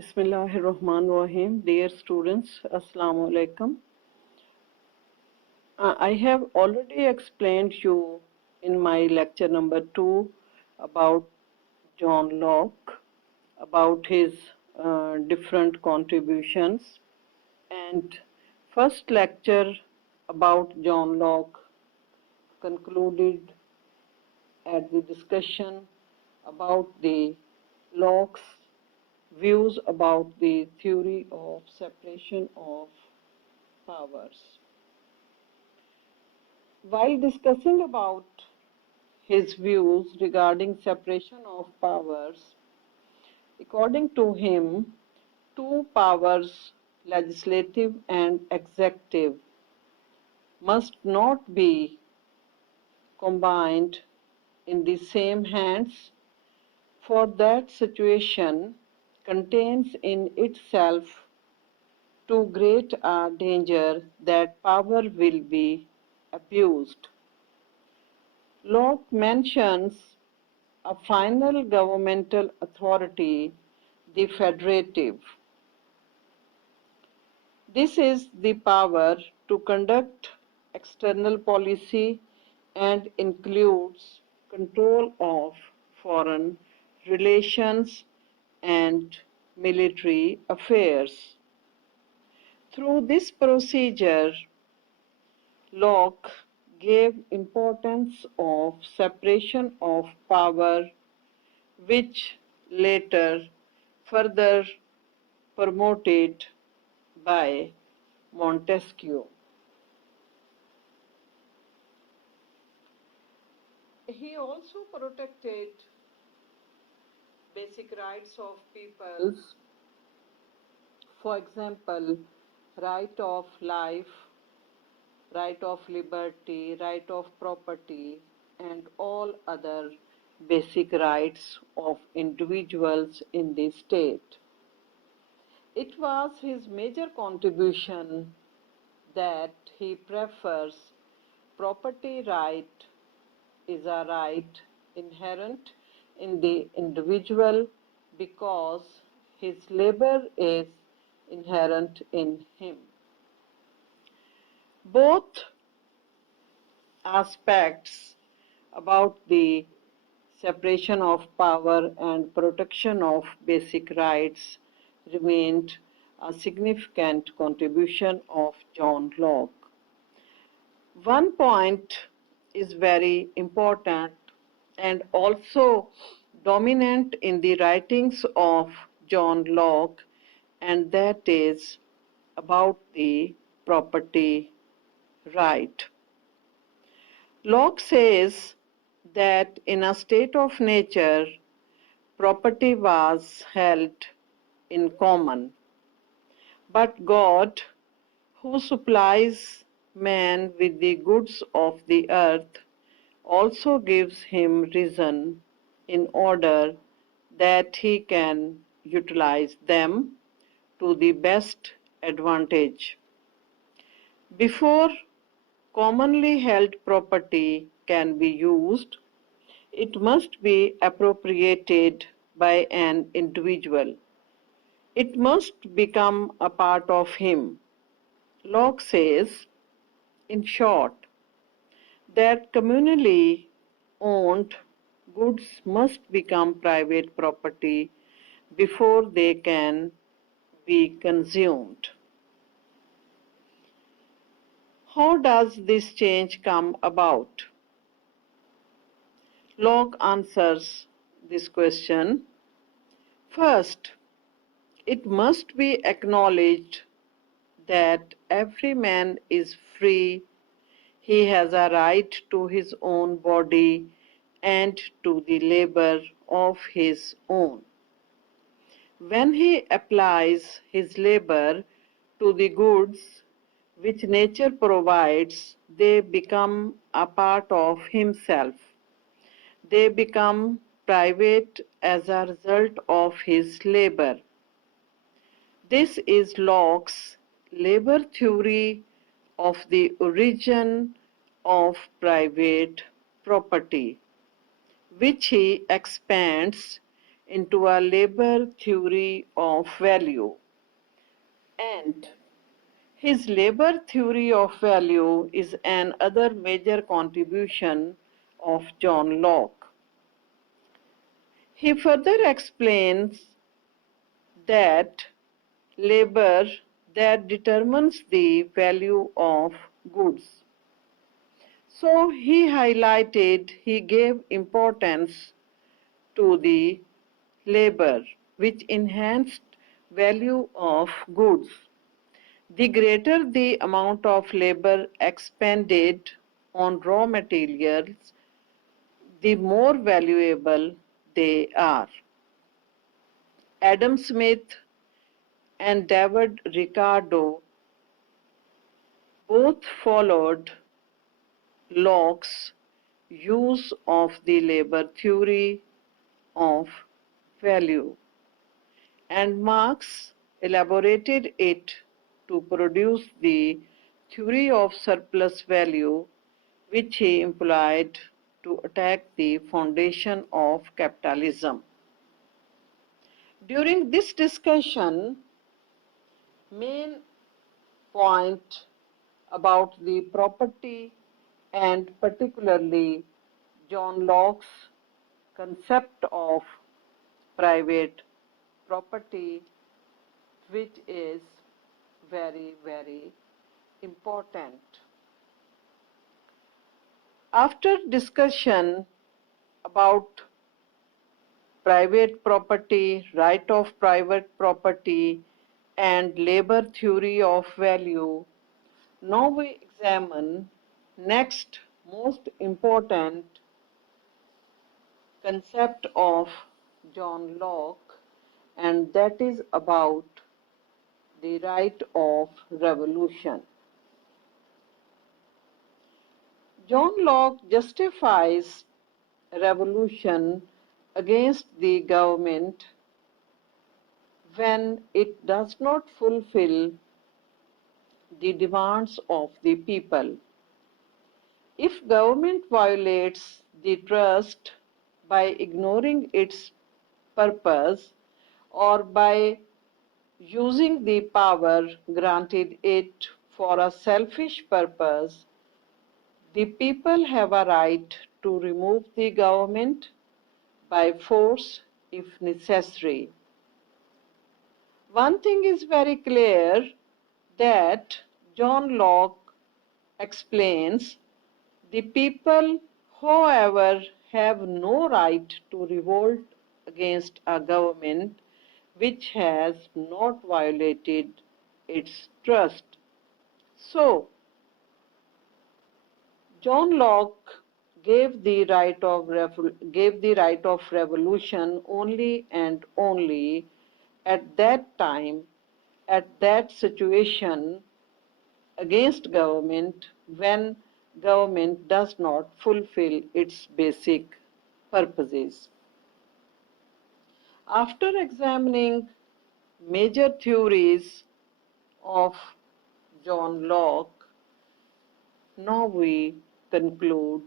Bismillahirrahmanirrahim. Dear students, Assalamu alaikum. I have already explained you in my lecture number 2 about John Locke, about his different contributions, and first lecture about John Locke concluded at the discussion about the Locke's views about the theory of separation of powers. While discussing about his views regarding separation of powers, according to him, two powers, legislative and executive, must not be combined in the same hands, for that situation contains in itself too great a danger that power will be abused. Locke mentions a final governmental authority, the federative. This is the power to conduct external policy and includes control of foreign relations and military affairs. Through this procedure, Locke gave importance of separation of power, which later further promoted by Montesquieu. He also protected basic rights of peoples, for example, right of life, right of liberty, right of property, and all other basic rights of individuals in the state. It was his major contribution that he prefers property right is a right inherent in the individual because his labor is inherent in him. Both aspects about the separation of power and protection of basic rights remained a significant contribution of John Locke. One point is very important and also dominant in the writings of John Locke, and that is about the property right. Locke says that in a state of nature, property was held in common. But God, who supplies man with the goods of the earth, also gives him reason in order that he can utilize them to the best advantage. Before commonly held property can be used, it must be appropriated by an individual. It must become a part of him. Locke says, in short, that communally owned goods must become private property before they can be consumed. How does this change come about? Locke answers this question. First, it must be acknowledged that every man is free. He has a right to his own body and to the labor of his own. When he applies his labor to the goods which nature provides, they become a part of himself. They become private as a result of his labor. This is Locke's labor theory of the origin of private property, which he expands into a labor theory of value. And his labor theory of value is another major contribution of John Locke. He further explains that labor that determines the value of goods. So he gave importance to the labor which enhanced value of goods. The greater the amount of labor expended on raw materials, the more valuable they are. Adam Smith and David Ricardo both followed Locke's use of the labor theory of value, and Marx elaborated it to produce the theory of surplus value, which he employed to attack the foundation of capitalism. During this discussion, main point about the property and particularly John Locke's concept of private property, which is very, very important. After discussion about private property, right of private property, and labor theory of value, now we examine next most important concept of John Locke, and that is about the right of revolution. John Locke justifies revolution against the government when it does not fulfill the demands of the people. If government violates the trust by ignoring its purpose or by using the power granted it for a selfish purpose, the people have a right to remove the government by force if necessary. One thing is very clear, that John Locke explains the people, however, have no right to revolt against a government which has not violated its trust. So, John Locke gave the right of revolution only and only at that time, at that situation, against government when government does not fulfill its basic purposes. After examining major theories of John Locke, now we conclude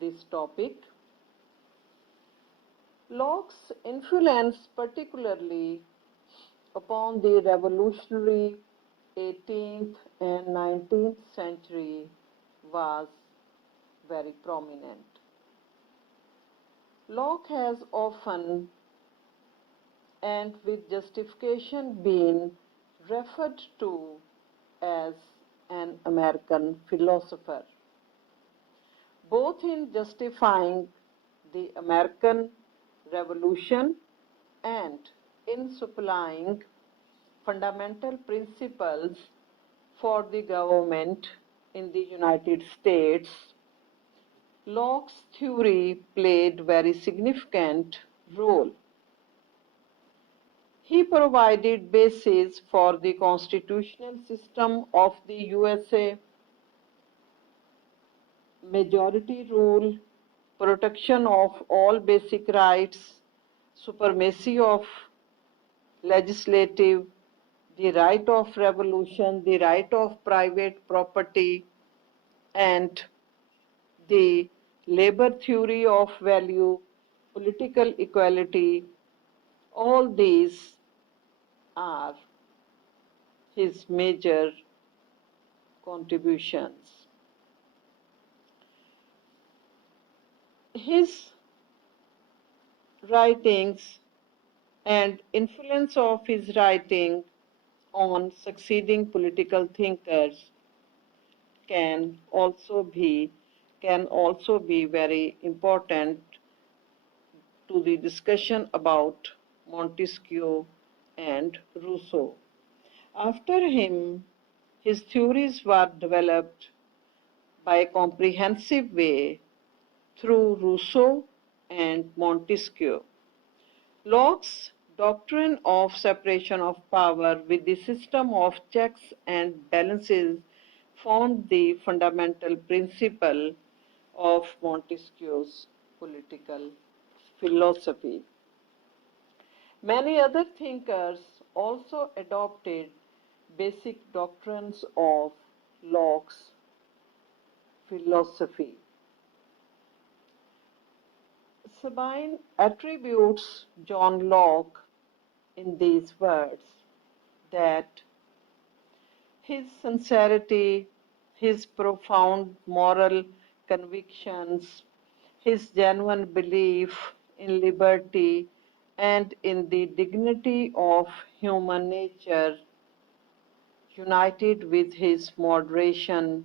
this topic. Locke's influence, particularly upon the revolutionary 18th and 19th century, was very prominent. Locke has often and with justification been referred to as an American philosopher, both in justifying the American Revolution and in supplying fundamental principles for the government in the United States. Locke's theory played very significant role. He provided basis for the constitutional system of the USA, majority rule, protection of all basic rights, supremacy of legislative, the right of revolution, the right of private property, and the labor theory of value, political equality, All these are his major contributions. His writings and influence of his writing on succeeding political thinkers can also be very important to the discussion about Montesquieu and Rousseau. After him, his theories were developed by a comprehensive way through Rousseau and Montesquieu. Locke's doctrine of separation of power with the system of checks and balances formed the fundamental principle of Montesquieu's political philosophy. Many other thinkers also adopted basic doctrines of Locke's philosophy. Sabine attributes John Locke in these words that his sincerity, his profound moral convictions, his genuine belief in liberty and in the dignity of human nature, united with his moderation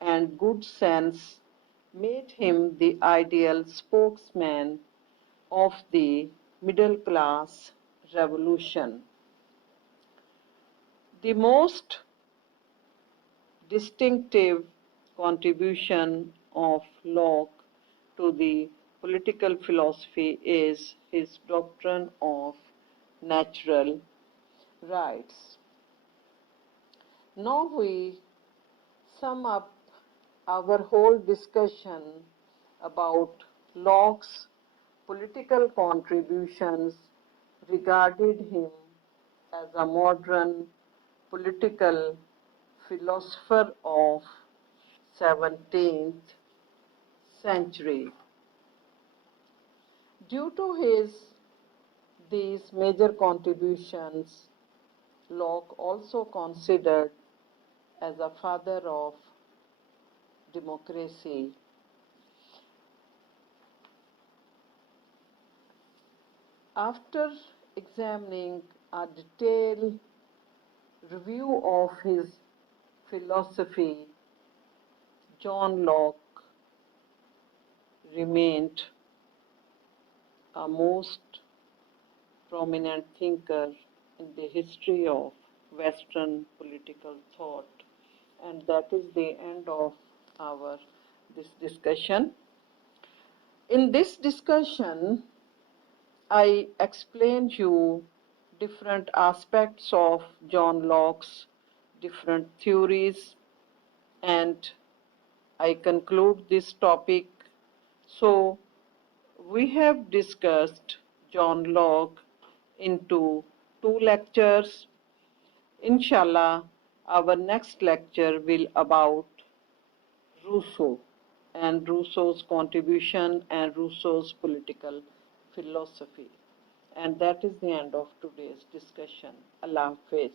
and good sense, made him the ideal spokesman of the middle class revolution. The most distinctive contribution of Locke to the political philosophy is his doctrine of natural rights. Now we sum up our whole discussion about Locke's political contributions, regarded him as a modern political philosopher of 17th century. Due to these major contributions, Locke also considered as a father of democracy. After examining a detailed review of his philosophy, John Locke remained a most prominent thinker in the history of Western political thought. And that is the end of this discussion. In this discussion, I explained you different aspects of John Locke's different theories, and I conclude this topic. So, we have discussed John Locke into 2 lectures. Inshallah, our next lecture will about Rousseau and Rousseau's contribution and Rousseau's political philosophy. And that is the end of today's discussion. Allah Hafiz.